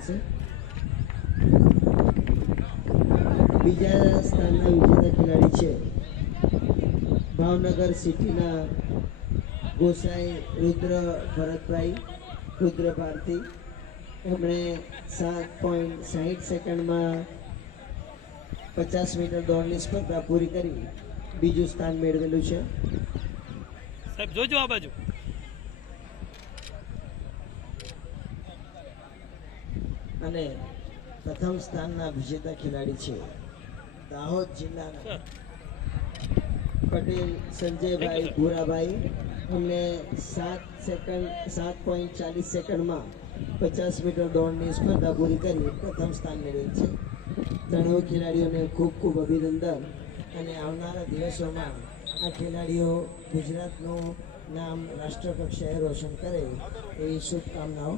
મળશે બીજા સ્થાનના વિજેતા ખેલાડી છે. ભાવનગર સિટીના ગોસાઈ રુદ્ર ભરતભાઈ, રુદ્ર ભારતી. એમણે સાત પોઈન્ટ સાહીઠ સેકન્ડમાં પચાસ મીટર દોડની સ્પર્ધા પૂરી કરી. બીજું સ્થાન મેળવેલું છે. સાહેબ, જોજો આ બાજુ. અને પ્રથમ સ્થાનના વિજેતા ખેલાડી છે. દાહોદ જિલ્લાના પટેલ સંજયભાઈ ભૂરાભાઈ. અમને સાત સેકન્ડ સાત પોઈન્ટ ચાલીસ સેકન્ડમાં પચાસ મીટર દોડની સ્પર્ધા પૂરી કરી પ્રથમ સ્થાન મેળવેલ છે. ત્રણેય ખેલાડીઓને ખૂબ ખૂબ અભિનંદન. અને આવનારા દિવસોમાં આ ખેલાડીઓ ગુજરાતનું નામ રાષ્ટ્રકક્ષાએ રોશન કરે એવી શુભકામનાઓ